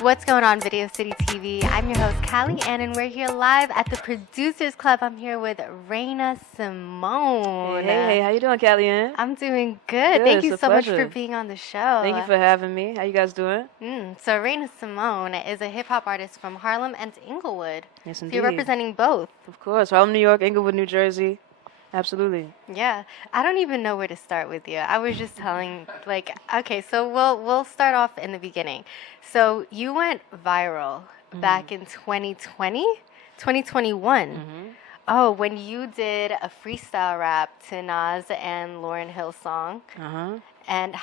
What's going on, Video City TV? I'm your host, Callie Ann, and we're here live at the Producers Club. I'm here with Raina Simone. Hey, how you doing, Callie Ann? I'm doing good. Thank you so much for being on the show. Thank you for having me. How you guys doing? So Raina Simone is a hip-hop artist from Harlem and Inglewood. Yes, indeed. So you're representing both. Of course. Harlem, New York, Inglewood, New Jersey. Absolutely. Yeah. I don't even know where to start with you. I was just telling, okay, so we'll start off in the beginning. So you went viral back in 2020, 2021. Oh, when you did a freestyle rap to Nas and Lauryn Hill song. And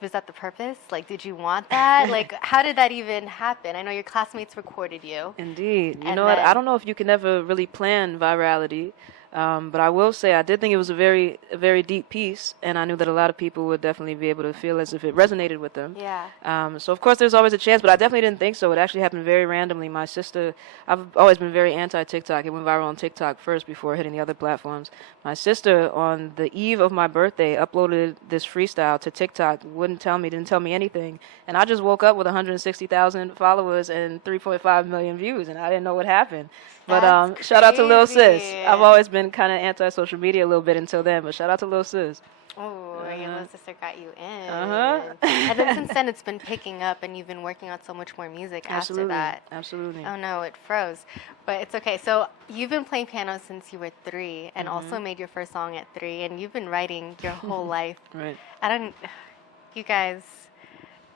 was that the purpose? Like, did you want that? Like, how did that even happen? I know your classmates recorded you. Indeed. You know what? I don't know if you can ever really plan virality. But I will say I did think it was a very deep piece, and I knew that a lot of people would definitely be able to feel as if it resonated with them. Yeah. So of course there's always a chance, but I definitely didn't think so. It actually happened very randomly. My sister, I've always been very anti-TikTok. It went viral on TikTok first before hitting the other platforms. My sister, on the eve of my birthday, uploaded this freestyle to TikTok. Didn't tell me anything, and I just woke up with 160,000 followers and 3.5 million views, and I didn't know what happened. But shout out to Lil Sis. I've always been kind of anti-social media a little bit until then, but shout out to Lil Sis. Oh, your little sister got you in. And then since then, it's been picking up, and you've been working on so much more music after that. Absolutely. Oh, no, it froze. But it's okay. So you've been playing piano since you were 3, and also made your first song at 3, and you've been writing your whole life. Right. You guys,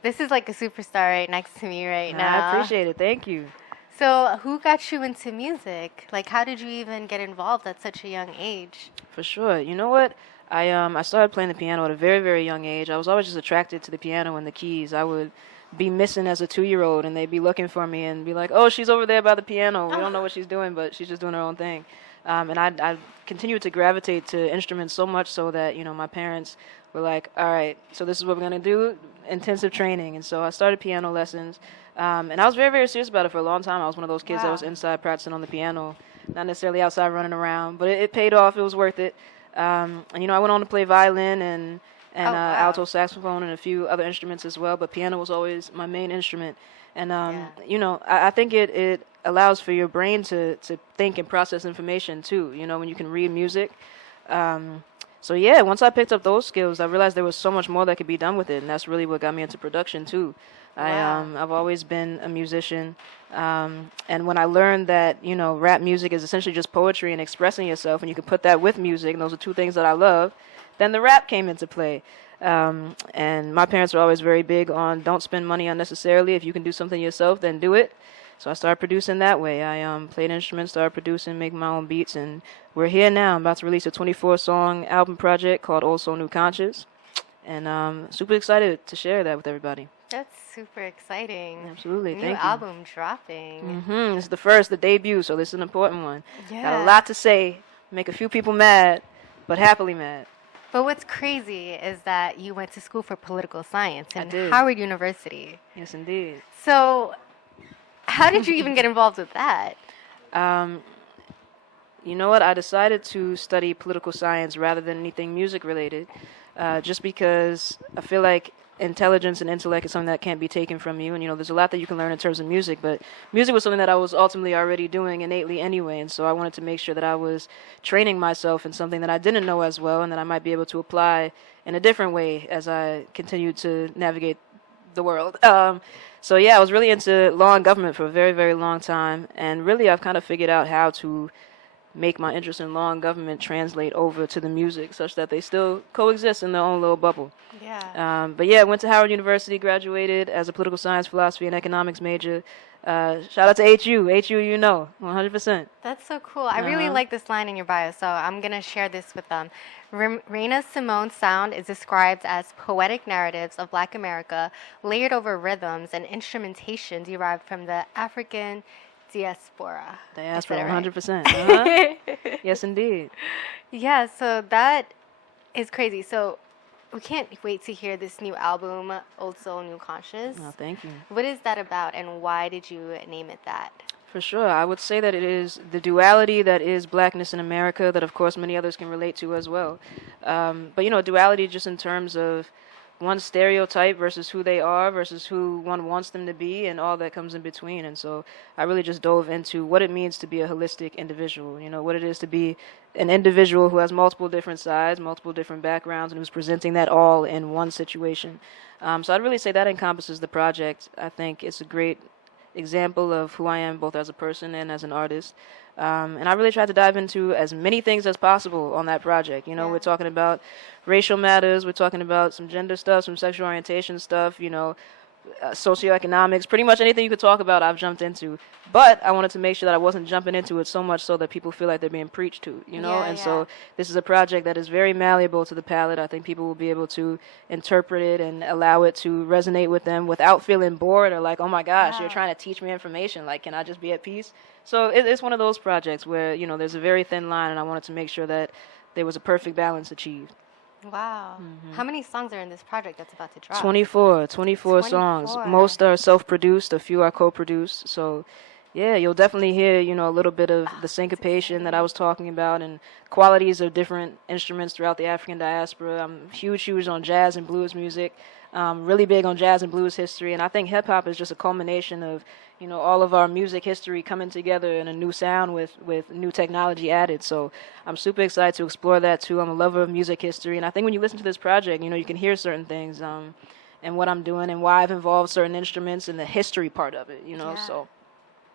this is like a superstar right next to me right now. I appreciate it. Thank you. So who got you into music? Like, how did you even get involved at such a young age? For sure. You know what? I started playing the piano at a very, very young age. I was always just attracted to the piano and the keys. I would be missing as a 2-year-old, and they'd be looking for me and be like, oh, she's over there by the piano. We don't know what she's doing, but she's just doing her own thing. And I continued to gravitate to instruments so much so that, my parents were like, all right, so this is what we're going to do, intensive training. And so I started piano lessons. And I was very, very serious about it for a long time. I was one of those kids that was inside practicing on the piano, not necessarily outside running around. But it paid off. It was worth it. And, I went on to play violin and alto saxophone and a few other instruments as well. But piano was always my main instrument. And, I think it allows for your brain to think and process information, too, when you can read music. So, yeah, once I picked up those skills, I realized there was so much more that could be done with it. And that's really what got me into production, too. I've always been a musician, and when I learned that, rap music is essentially just poetry and expressing yourself, and you can put that with music, and those are two things that I love, then the rap came into play. And my parents were always very big on don't spend money unnecessarily. If you can do something yourself, then do it. So I started producing that way. I played instruments, started producing, making my own beats, and we're here now. I'm about to release a 24-song album project called Old Soul New Conscious, and super excited to share that with everybody. That's super exciting. Absolutely. New Thank you. album dropping. This is the debut, so this is an important one. Yeah. Got a lot to say, make a few people mad, but happily mad. But what's crazy is that you went to school for political science at did. Howard University. Yes, indeed. So how did you even get involved with that? You know what? I decided to study political science rather than anything music related, just because I feel like intelligence and intellect is something that can't be taken from you. And, there's a lot that you can learn in terms of music, but music was something that I was ultimately already doing innately anyway. And so I wanted to make sure that I was training myself in something that I didn't know as well and that I might be able to apply in a different way as I continued to navigate the world. So yeah, I was really into law and government for a very, very long time. And really, I've kind of figured out how to make my interest in law and government translate over to the music such that they still coexist in their own little bubble. Yeah. But yeah, went to Howard University, graduated as a political science, philosophy, and economics major. Shout out to HU. HU, 100%. That's so cool. I really like this line in your bio, so I'm going to share this with them. Raina Simone's sound is described as poetic narratives of Black America layered over rhythms and instrumentation derived from the African diaspora. Diaspora, 100%. Yes, indeed. Yeah, so that is crazy. So we can't wait to hear this new album, Old Soul, New Conscious. Oh, thank you. What is that about, and why did you name it that? For sure. I would say that it is the duality that is blackness in America that, of course, many others can relate to as well. But, duality just in terms of one stereotype versus who they are versus who one wants them to be and all that comes in between. And so I really just dove into what it means to be a holistic individual, what it is to be an individual who has multiple different sides, multiple different backgrounds, and who's presenting that all in one situation. So I'd really say that encompasses the project. I think it's a great example of who I am both as a person and as an artist. And I really tried to dive into as many things as possible on that project. We're talking about racial matters, we're talking about some gender stuff, some sexual orientation stuff, socioeconomics, pretty much anything you could talk about I've jumped into. But I wanted to make sure that I wasn't jumping into it so much so that people feel like they're being preached to, So this is a project that is very malleable to the palate. I think people will be able to interpret it and allow it to resonate with them without feeling bored or like, oh my gosh, you're trying to teach me information. Like, can I just be at peace? So it's one of those projects where, there's a very thin line, and I wanted to make sure that there was a perfect balance achieved. Wow. How many songs are in this project that's about to drop? 24 songs. Most are self-produced, a few are co-produced. So, yeah, you'll definitely hear, a little bit of the syncopation that I was talking about and qualities of different instruments throughout the African diaspora. I'm huge on jazz and blues music, really big on jazz and blues history. And I think hip-hop is just a culmination of, all of our music history coming together in a new sound with new technology added. So I'm super excited to explore that too. I'm a lover of music history. And I think when you listen to this project, you can hear certain things and what I'm doing and why I've involved certain instruments and the history part of it, so.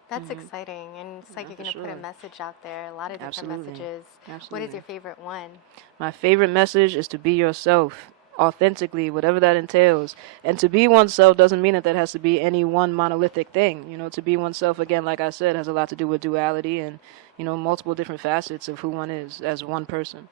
That's exciting. And it's like you're going to put a message out there, a lot of different messages. Absolutely. What is your favorite one? My favorite message is to be yourself. Authentically, whatever that entails. And to be oneself doesn't mean that has to be any one monolithic thing. To be oneself, again, like I said, has a lot to do with duality and, multiple different facets of who one is as one person.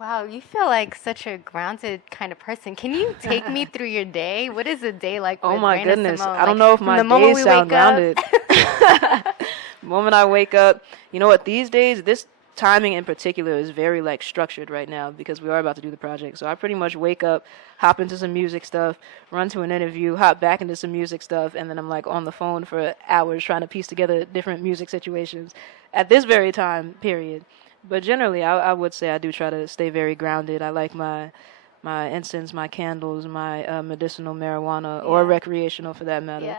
Wow, you feel like such a grounded kind of person. Can you take me through your day? What is a day like with Oh my Raina goodness. Simone? I don't know if my days sound grounded. The moment I wake up, you know what, these days, this timing in particular is very structured right now because we are about to do the project. So I pretty much wake up, hop into some music stuff, run to an interview, hop back into some music stuff, and then I'm on the phone for hours trying to piece together different music situations at this very time period. But generally, I would say I do try to stay very grounded. I like my incense, my candles, my medicinal marijuana or recreational for that matter.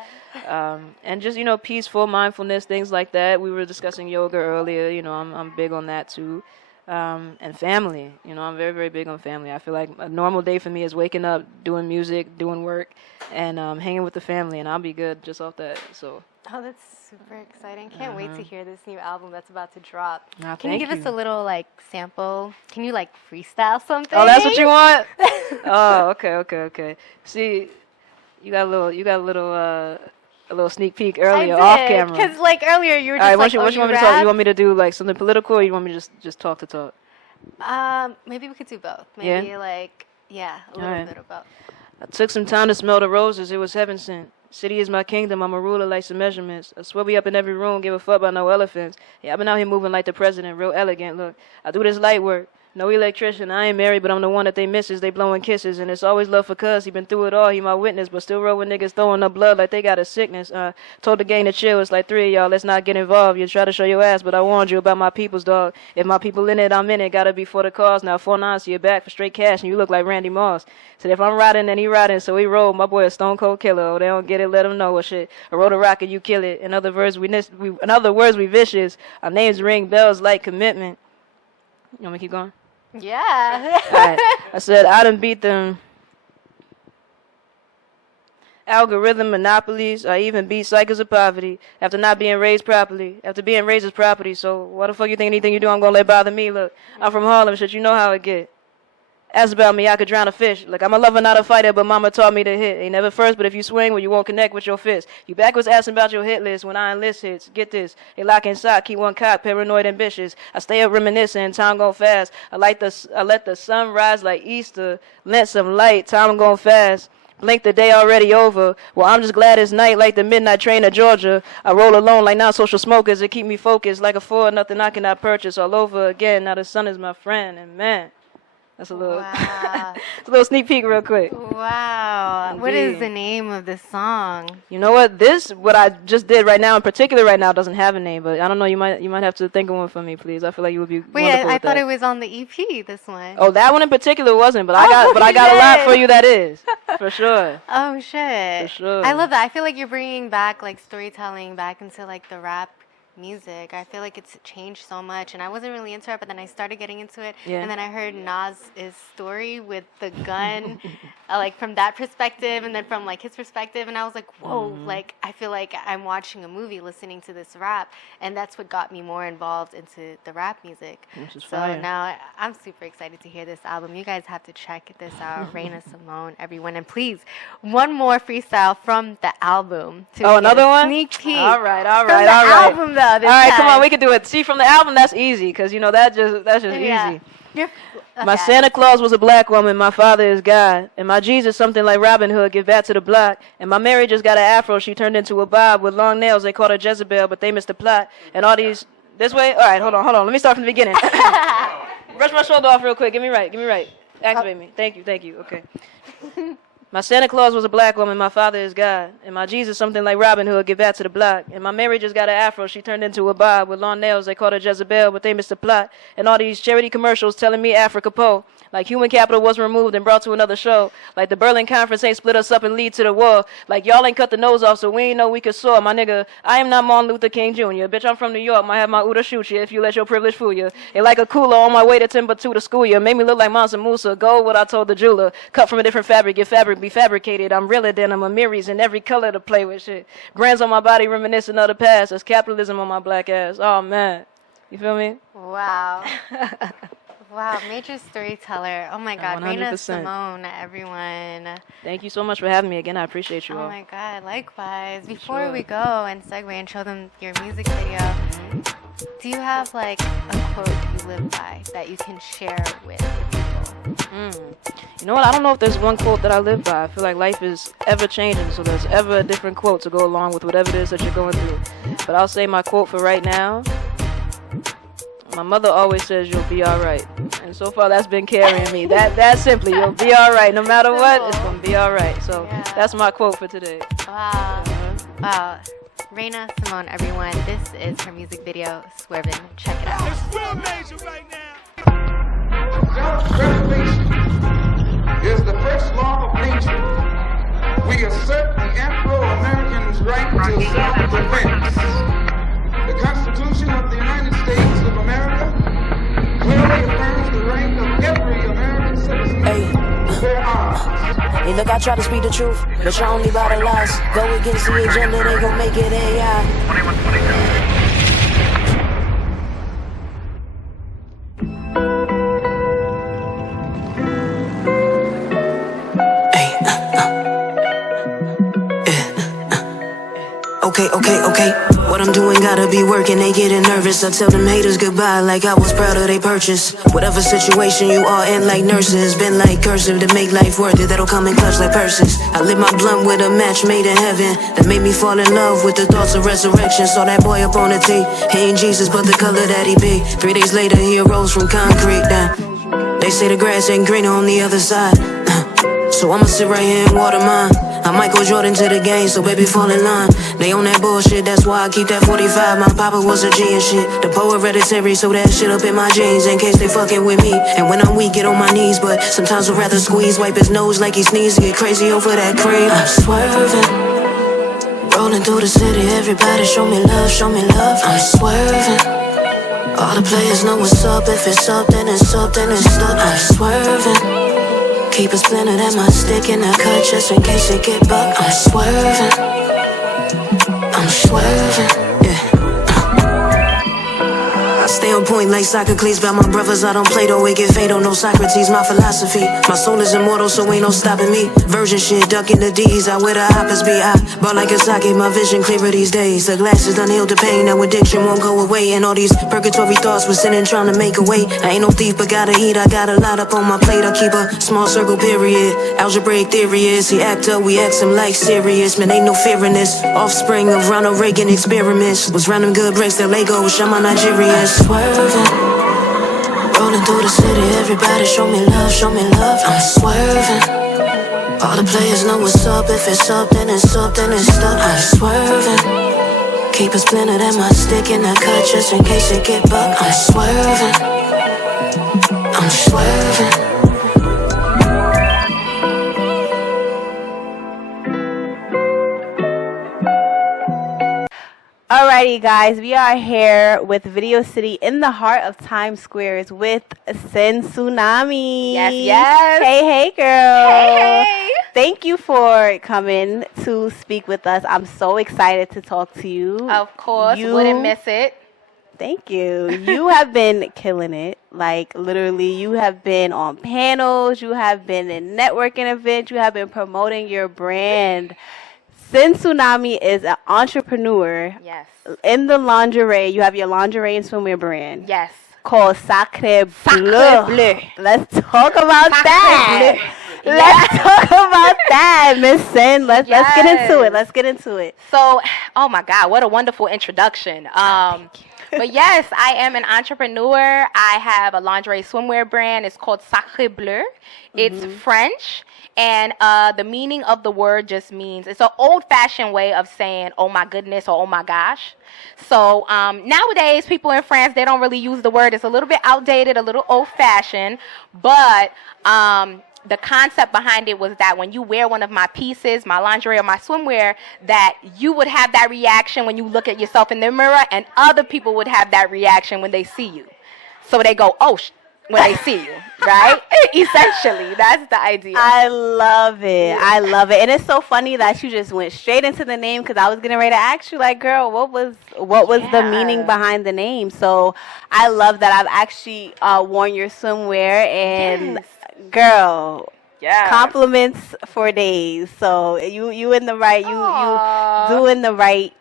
And just, peaceful mindfulness, things like that. We were discussing yoga earlier. I'm big on that too. And family. I'm very, very big on family. I feel like a normal day for me is waking up, doing music, doing work, and hanging with the family, and I'll be good just off that. So. Oh, that's super exciting. Can't wait to hear this new album that's about to drop. Can you give us a little sample? Can you freestyle something? Oh, that's what you want? Oh, okay. See, you got a little sneak peek earlier off camera. Because earlier you were just all right, what you want me to talk? You want me to do something political, or you want me to just talk to talk? Maybe we could do both. Maybe a little bit of both. I took some time to smell the roses. It was heaven sent. City is my kingdom. I'm a ruler like some measurements. I swear we up in every room. Give a fuck about no elephants. Yeah, I've been out here moving like the president. Real elegant. Look, I do this light work. No electrician. I ain't married, but I'm the one that they misses. They blowing kisses. And it's always love for cuz. He been through it all. He my witness. But still roll with niggas throwing up blood like they got a sickness. Told the gang to chill. It's like 3 of y'all. Let's not get involved. You try to show your ass, but I warned you about my people's dog. If my people in it, I'm in it. Gotta be for the cause. Now 4-9, so you're back for straight cash. And you look like Randy Moss. Said if I'm riding, then he riding. So he rolled. My boy a stone cold killer. Oh, they don't get it. Let them know what shit. I wrote a rocket. You kill it. In other words, we vicious. Our names ring bells like commitment. You want me to keep going? Yeah. All right. I said I done beat them algorithm monopolies. I even beat cycles of poverty after not being raised properly. After being raised as property. So why the fuck you think anything you do I'm gonna let bother me? Look, I'm from Harlem, shit. You know how it get. Ask about me, I could drown a fish. Like, I'm a lover, not a fighter, but mama taught me to hit. Ain't never first, but if you swing, well, you won't connect with your fist. You backwards asking about your hit list when I enlist hits. Get this, they lock and sock, keep one cock, paranoid ambitious. I stay up reminiscing, time go fast. I let the sun rise like Easter, lent some light, time go fast. Blink the day already over. Well, I'm just glad it's night like the midnight train to Georgia. I roll alone like non-social smokers. It keep me focused like a Ford, nothing I cannot purchase all over again. Now the sun is my friend, and man. That's a little, Wow. it's a little sneak peek real quick. Wow. What is Indeed. the name of this song? You know what? What I just did right now, in particular right now, doesn't have a name, but I don't know. You might have to think of one for me, please. I feel like you would be Wait, wonderful I with thought that. it was on the EP, this one. Oh, that one in particular wasn't, but Oh, I got a lot shit. for you that is, for sure. Oh, shit. For sure. I love that. I feel like you're bringing back, like, storytelling back into, like, the rap music. I feel like it's changed so much, and I wasn't really into it, but then I started getting into it, Yeah. and then I heard Nas's story with the gun, like from that perspective, and then from like his perspective, and I was like, whoa, like I feel like I'm watching a movie listening to this rap, and that's what got me more involved into the rap music. Which is So fire. now I'm super excited to hear this album. You guys have to check this out. Raina, Simone, everyone, and please, one more freestyle from the album. Oh, another one? Sneak peek. All right, all From right, the all right. album, though. This All right, come on, time. we can do it. See, from the album, that's easy, because, you know, that's just Yeah. easy. You're- My okay. Santa Claus was a black woman, my father is God. And my Jesus something like Robin Hood, give back to the block. And my Mary just got an afro, she turned into a bob with long nails, they called her Jezebel, but they missed the plot. And all these, this way? All right, hold on, let me start from the beginning. Brush my shoulder off real quick, give me right. Activate me, thank you, okay. My Santa Claus was a black woman, my father is God. And my Jesus something like Robin Hood, give back to the block. And my Mary just got an afro, she turned into a bob with long nails, they called her Jezebel, but they missed the plot. And all these charity commercials telling me Africa Po. Like human capital was removed and brought to another show. Like the Berlin Conference ain't split us up and lead to the war. Like y'all ain't cut the nose off so we ain't know we could soar. My nigga, I am not Martin Luther King Jr. Bitch, I'm from New York, might have my Uda shoot you if you let your privilege fool you. And like a cooler on my way to Timbuktu to school you. Made me look like Mansa Musa, gold what I told the jeweler. Cut from a different fabric, if fabric be fabricated. I'm realer than I'm a Miris in every color to play with shit. Brands on my body reminiscent of the past. There's capitalism on my black ass. Oh man. You feel me? Wow. Wow, major storyteller. Oh my God, Raina 100%. Simone, everyone. Thank you so much for having me again. I appreciate you Oh all. my God, likewise. Before sure. we go and segue and show them your music video, do you have like a quote you live by that you can share with people? You know what? I don't know if there's one quote that I live by. I feel like life is ever changing, so there's ever a different quote to go along with whatever it is that you're going through. But I'll say my quote for right now. My mother always says you'll be all right. And so far that's been carrying me. That simply, you'll be all right. No matter what, it's going to be all right. So Yeah. that's my quote for today. Wow. Wow. Raina Simone, everyone. This is her music video, Swervin'. Check it out. It's real major right now. Self-preservation is the first law of nature. We assert the Afro-American's right to self-defense. The Constitution of the United States of America clearly affirms the right of every American citizen to bear arms. Hey, look, I try to speak the truth, but y'all only buy the lies. Go against the agenda, they gon' make it AI. Okay. What I'm doing gotta be working, they getting nervous. I tell them haters goodbye like I was proud of they purchase. Whatever situation you are in, like nurses, been like cursive to make life worth it. That'll come in clutch like purses. I lit my blunt with a match made in heaven that made me fall in love with the thoughts of resurrection. Saw that boy up on the tape, he ain't Jesus but the color that he be. 3 days later he arose from concrete. Down. They say the grass ain't greener on the other side. So I'ma sit right here and water mine. I'm Michael Jordan to the game, so baby fall in line. They on that bullshit, that's why I keep that 45. My papa was a G and shit. The poet hereditary, so that shit up in my genes in case they fucking with me. And when I'm weak, get on my knees, but sometimes I'd rather squeeze, wipe his nose like he sneezed, get crazy over that cream. I'm swerving, rolling through the city, everybody show me love, show me love. I'm swerving. All the players know what's up, if it's up, then it's up, then it's up. I'm swerving. Keep a splinter at my stick in a cut just in case it get bucked. I'm swerving, yeah. I stay on point like Sophocles, about my brothers I don't play, don't wake it fatal, no Socrates, my philosophy. My soul is immortal, so ain't no stopping me. Virgin shit, ducking the D's, I where the hoppers be. I bought like a socket, my vision clearer these days. The glasses done healed the pain, now addiction won't go away. And all these purgatory thoughts was sitting trying to make a way. I ain't no thief, but gotta eat, I got a lot up on my plate. I keep a small circle period, algebraic theory is. He act up, we ask him like serious. Man, ain't no fear in this. Offspring of Ronald Reagan experiments. Was random good breaks, that Legos, I'm a Nigerian. Swerving, rolling through the city, everybody show me love, show me love. I'm swerving. All the players know what's up. If it's up, then it's up, then it's stuck. I'm swerving. Keep a splinter than my stick in the cut just in case it get bucked. I'm swerving. I'm swerving. Alrighty, guys, we are here with Video City in the heart of Times Squares with Tsunami. Yes. Hey, girl. Hey. Thank you for coming to speak with us. I'm so excited to talk to you. Of course, wouldn't miss it. Thank you. You have been killing it. Like, literally, you have been on panels. You have been in networking events. You have been promoting your brand. Tsunami is an entrepreneur. Yes. In the lingerie, you have your lingerie and swimwear brand. Yes. Called Sacre Bleu. Bleu. Let's talk about Sacre that. Bleu. Let's talk about that, Miss Sin. Let's get into it. Let's get into it. So, oh my God, what a wonderful introduction. But yes, I am an entrepreneur. I have a lingerie swimwear brand. It's called Sacre Bleu. It's French. And the meaning of the word just means, it's an old-fashioned way of saying, oh my goodness, or oh my gosh. So nowadays, people in France, they don't really use the word. It's a little bit outdated, a little old-fashioned. But the concept behind it was that when you wear one of my pieces, my lingerie or my swimwear, that you would have that reaction when you look at yourself in the mirror, and other people would have that reaction when they see you. So they go, oh, when they see you, right? Essentially, that's the idea. I love it. I love it. And it's so funny that you just went straight into the name, because I was getting ready to ask you, like, girl, what was the meaning behind the name? So I love that. I've actually worn your swimwear, and girl, compliments for days. So you in the right, you doing the right,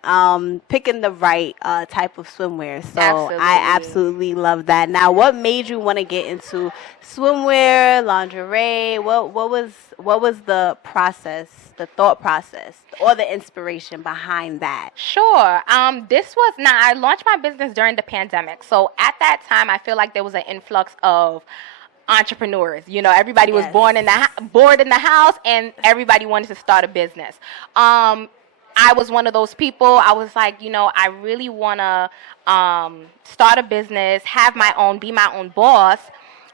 picking the right type of swimwear. So Absolutely. I absolutely love that. Now, what made you want to get into swimwear, lingerie? What was the process, the thought process, or the inspiration behind that? Sure. I launched my business during the pandemic. So at that time, I feel like there was an influx of entrepreneurs. You know, everybody was bored in the house, and everybody wanted to start a business. I was one of those people. I was like, you know, I really want to start a business, be my own boss.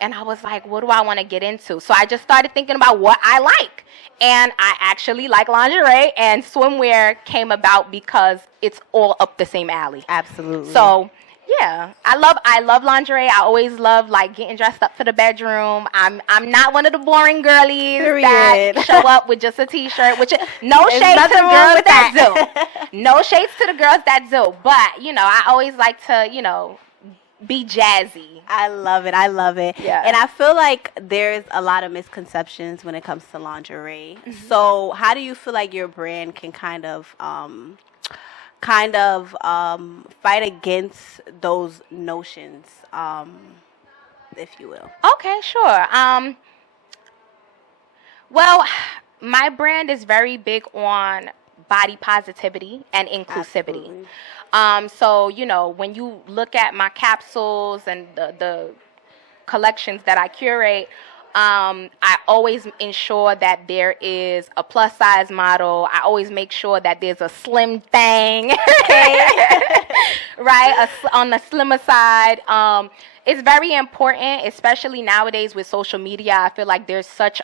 And I was like, what do I want to get into? So I just started thinking about what I like. And I actually like lingerie, and swimwear came about because it's all up the same alley. Absolutely. So yeah, I love lingerie. I always love like getting dressed up for the bedroom. I'm not one of the boring girlies that show up with just a t-shirt. No shade to the girls that do. No shades to the girls that do. But you know, I always like to, you know, be jazzy. I love it. I love it. Yeah. And I feel like there's a lot of misconceptions when it comes to lingerie. So how do you feel like your brand can kind of fight against those notions, if you will? Okay, sure. Well, my brand is very big on body positivity and inclusivity. So, you know, when you look at my capsules and the collections that I curate, I always ensure that there is a plus size model. I always make sure that there's a slim thing, right? On the slimmer side. It's very important, especially nowadays with social media. I feel like there's such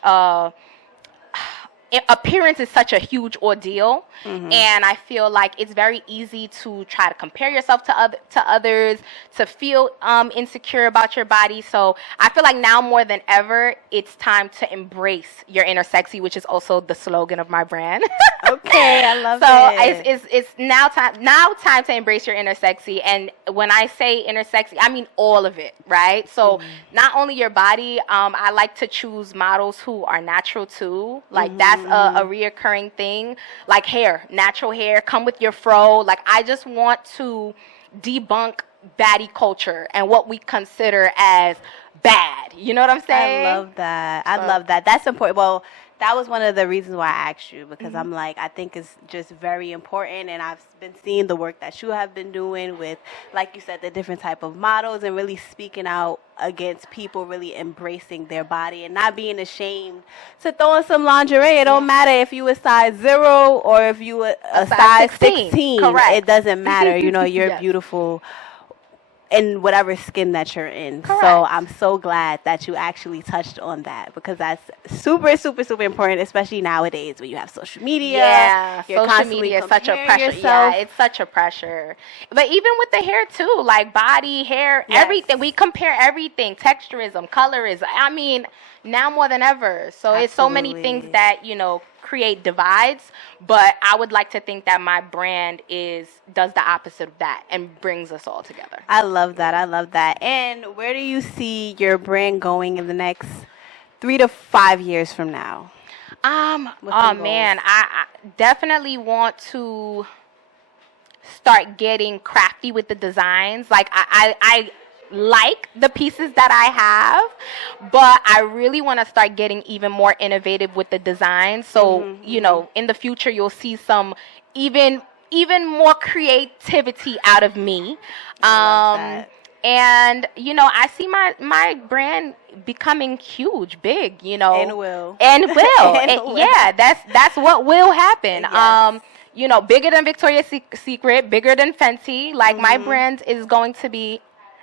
appearance is such a huge ordeal, and I feel like it's very easy to try to compare yourself to others, to feel insecure about your body. So I feel like now more than ever, it's time to embrace your inner sexy, which is also the slogan of my brand. Okay, I love it. So it's now time to embrace your inner sexy, and when I say inner sexy, I mean all of it, right? So not only your body, I like to choose models who are natural too, like that's a reoccurring thing, like hair, natural hair, come with your fro. Like I just want to debunk baddie culture and what we consider as bad. You know what I'm saying? I love that. I love that. That's important. Well, That was one of the reasons why I asked you, because I'm like, I think it's just very important, and I've been seeing the work that you have been doing with, like you said, the different type of models, and really speaking out against people really embracing their body and not being ashamed to throw in some lingerie. It don't matter if you a size 0 or if you a size 16. Correct. It doesn't matter. You know, you're Yes. beautiful in whatever skin that you're in. Correct. So I'm so glad that you actually touched on that, because that's super, super, super important, especially nowadays when you have social media. Yeah, You're social constantly media is such a comparing pressure. yourself. Yeah, it's such a pressure. But even with the hair too, like body, hair, Yes. everything. We compare everything, texturism, colorism. I mean, now more than ever. So it's so many Absolutely. things that, create divides. But I would like to think that my brand does the opposite of that and brings us all together. I love that. I love that. And where do you see your brand going in the next 3 to 5 years from now? What's Oh the man, I definitely want to start getting crafty with the designs. Like I like the pieces that I have, but I really want to start getting even more innovative with the designs. So, in the future you'll see some even more creativity out of me. that. And I see my brand becoming huge, big, And will. And will. And will. Yeah, that's what will happen. Yes. Bigger than Victoria's Secret, bigger than Fenty. Like my brand is going to be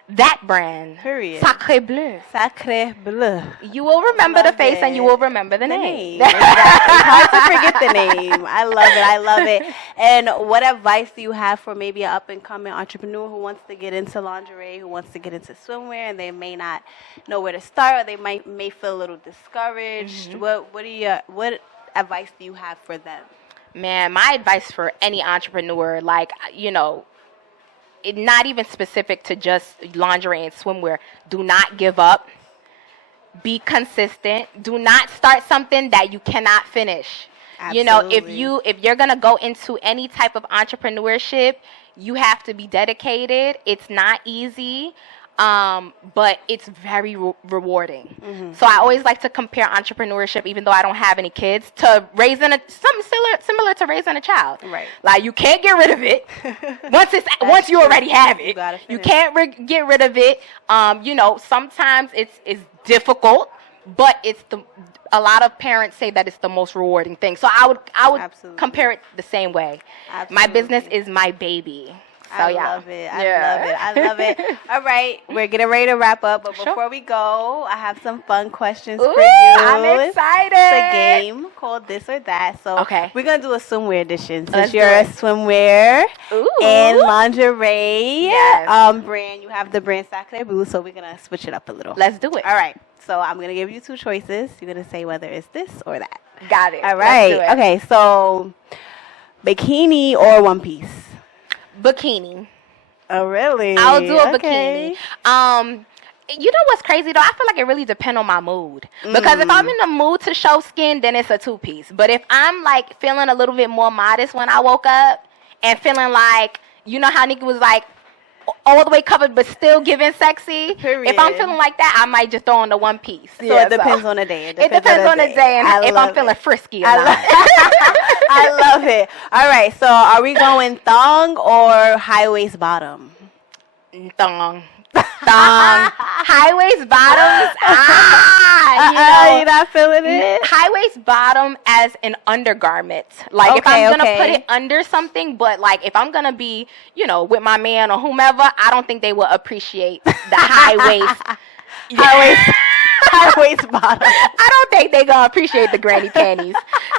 that brand. Period. Sacré Bleu. Sacré bleu. You will remember the Love face and you it. will remember the name. Exactly. Hard to forget the name. I love it. I love it. And what advice do you have for maybe an up-and-coming entrepreneur who wants to get into lingerie, who wants to get into swimwear, and they may not know where to start, or they may feel a little discouraged? What advice do you have for them? Man, my advice for any entrepreneur, like, not even specific to just lingerie and swimwear, do not give up. Be consistent. Do not start something that you cannot finish. Absolutely. If you're going to go into any type of entrepreneurship, you have to be dedicated. It's not easy. But it's very rewarding. So I always like to compare entrepreneurship, even though I don't have any kids, to raising something similar to raising a child. Right. Like, you can't get rid of it once you already have it. You can't get rid of it. Sometimes it's difficult, but a lot of parents say that it's the most rewarding thing. So I would Absolutely. compare it the same way. Absolutely. My business is my baby. So, I yeah. love it. I love it. All right, we're getting ready to wrap up, but Sure. before we go, I have some fun questions Ooh, for you. I'm excited. It's a game called This or That. So Okay. we're gonna do a swimwear edition. Since Let's do you're a it. swimwear Ooh. and lingerie Yes. brand, you have the brand Sacré Bleu, so we're gonna switch it up a little. Let's do it. All right. So I'm gonna give you 2 choices. You're gonna say whether it's this or that. Got it. All Let's right. do it. Okay. So bikini or one piece? Bikini. Oh, really? I'll do a Okay. bikini. You know what's crazy though? I feel like it really depends on my mood. Because if I'm in the mood to show skin, then it's a 2-piece. But if I'm like feeling a little bit more modest when I woke up and feeling like, you know how Nikki was like all the way covered but still giving sexy. Period. If I'm feeling like that, I might just throw on the 1-piece. So it depends on the day. It depends on the day and I if love I'm feeling it. frisky or I not. I love it. All right. So are we going thong or high waist bottom? Thong. High waist bottoms. You're not feeling it? High waist bottom as an undergarment. Like if Okay, I'm gonna okay. put it under something, but like if I'm gonna be, with my man or whomever, I don't think they will appreciate the high waist. High waist bottom. I don't think they gonna appreciate the granny panties.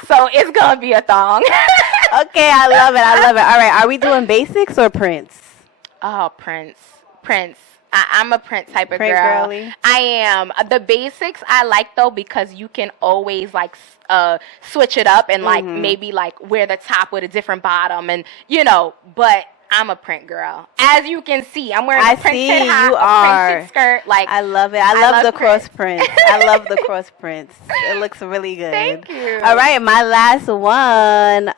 So it's gonna be a thong. Okay, I love it. I love it. All right. Are we doing basics or prints? Oh, Prince. I'm a Prince type of Print girl. girly? I am. The basics I like though because you can always like switch it up and like maybe like wear the top with a different bottom and but I'm a print girl. As you can see, I'm wearing I a printed see hat, you a are. printed skirt. Like I love it. I love the cross prints. prints. I love the cross prints. It looks really good. Thank you. All right, my last one.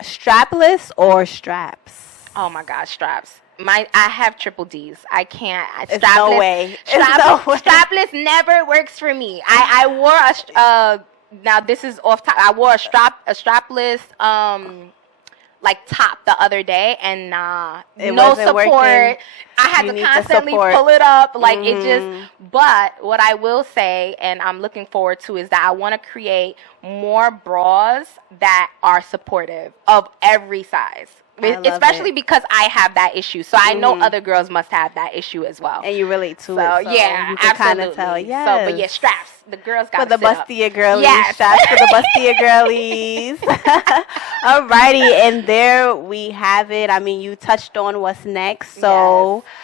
Strapless or straps? Oh my gosh, straps. I have triple D's. I can't. There's no way. Strapless never works for me. I wore a now this is off top. I wore a strapless like top the other day, and no support. Working. I had to constantly pull it up, like it just. But what I will say, and I'm looking forward to, is that I want to create more bras that are supportive of every size. Especially because I have that issue, so I know other girls must have that issue as well. And you relate to it. So yeah, you can kind of tell. Yeah. So, but yeah, straps. The girls got for the bustier girlies. Yes. Straps for the bustier girlies. Alrighty, and there we have it. I mean, you touched on what's next, so. Yes.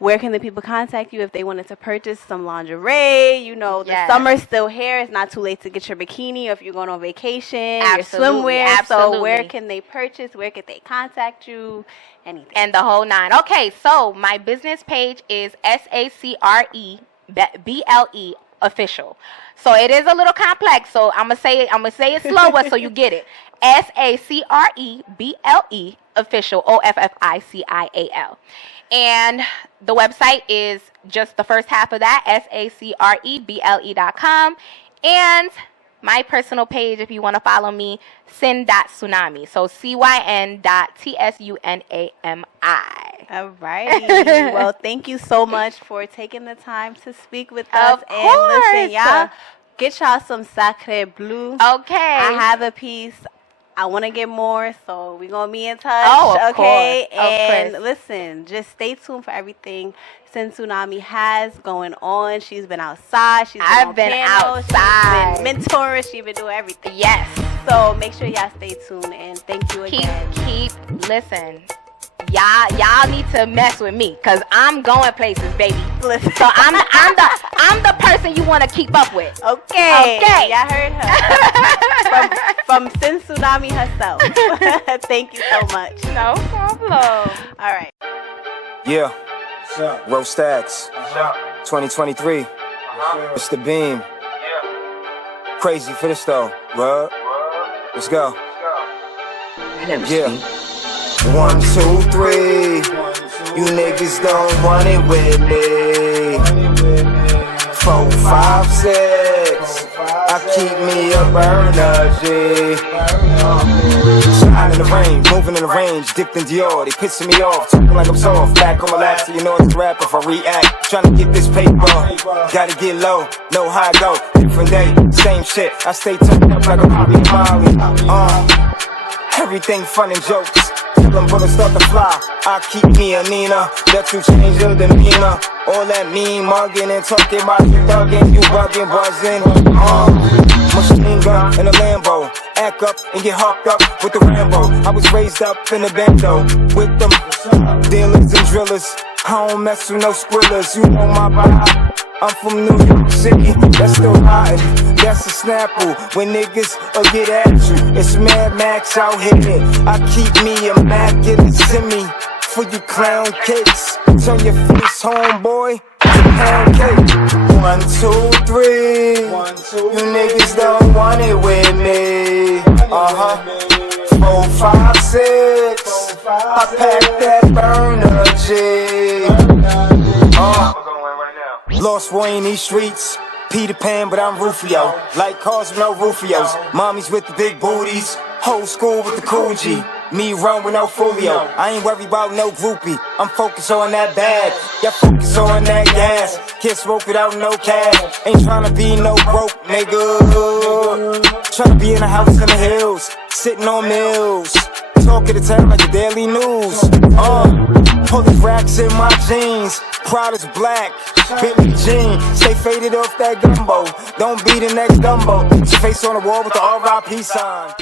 Where can the people contact you if they wanted to purchase some lingerie? You know, the summer's still here. It's not too late to get your bikini, or if you're going on vacation, your swimwear. Absolutely. So where can they purchase? Where can they contact you? Anything. And the whole nine. Okay, so my business page is SACREBLE official. So it is a little complex. So I'm gonna say it slower so you get it. SACREBLE official. OFFICIAL. And the website is just the first half of that, SACREBLE.com. And my personal page, if you want to follow me, Tsunami. So CYN.TSUNAMI. All righty. Well, thank you so much for taking the time to speak with us. Of and course. Listen, y'all, get y'all some Sacre Blue. Okay. I have a piece. I want to get more, so we're going to be in touch. Oh, of okay? course. And listen, just stay tuned for everything Tsunami has going on. She's been outside. I've been outside. She's been mentoring. She's been doing everything. Yes. So make sure y'all stay tuned, and thank you again. Listen. Y'all need to mess with me, cause I'm going places, baby. Listen. So I'm the person you want to keep up with. Okay. Y'all heard her from Tsunami herself. Thank you so much. No problem. All right. Yeah. Rowstacks. 2023. Mr. Beam. Crazy for this though. What? Let's go. Yeah. 1, 2, 3. You niggas don't want it with me. 4, 5, 6. I keep me a burner, G. Shine in the rain, moving in the range, dipped in Dior. They pissing me off, talking like I'm soft. Back on my lap, so you know it's a rap if I react. Trying to get this paper, gotta get low, know how I go. Different day, same shit. I stay turned up like a Bobby Molly. Everything fun and jokes. Them bullets start to fly. I keep me a Nina. That you change your demeanor. All that mean mugging and talking about you thugging, you bugging, buzzing. Machine gun in a Lambo. Act up and get hopped up with the Rambo. I was raised up in the bando with them dealers and drillers. I don't mess with no squillers. You know my vibe. I'm from New York City, that's still hot. That's a snapple when niggas get at you. It's Mad Max out here. I keep me immaculate semi for you clown cakes. Turn your face, homeboy, to pound cake. 1, 2, 3. You niggas don't want it with me. 4, 5, 6. I pack that burner, G. Lost boy in these streets, Peter Pan, but I'm Rufio. Like cars with no Rufios, mommies with the big booties, whole school with the cool G. Me run with no folio, I ain't worried about no groupie. I'm focused on that bag, yeah, focus on that gas. Can't smoke without no cash, ain't tryna be no broke nigga. Tryna be in a house in the hills, sitting on mills. Talk of the town like the Daily News. Pulling racks in my jeans. Prada's black, Billie Jean. Stay faded off that gumbo. Don't be the next Dumbo. Your face on the wall with the R.I.P. sign.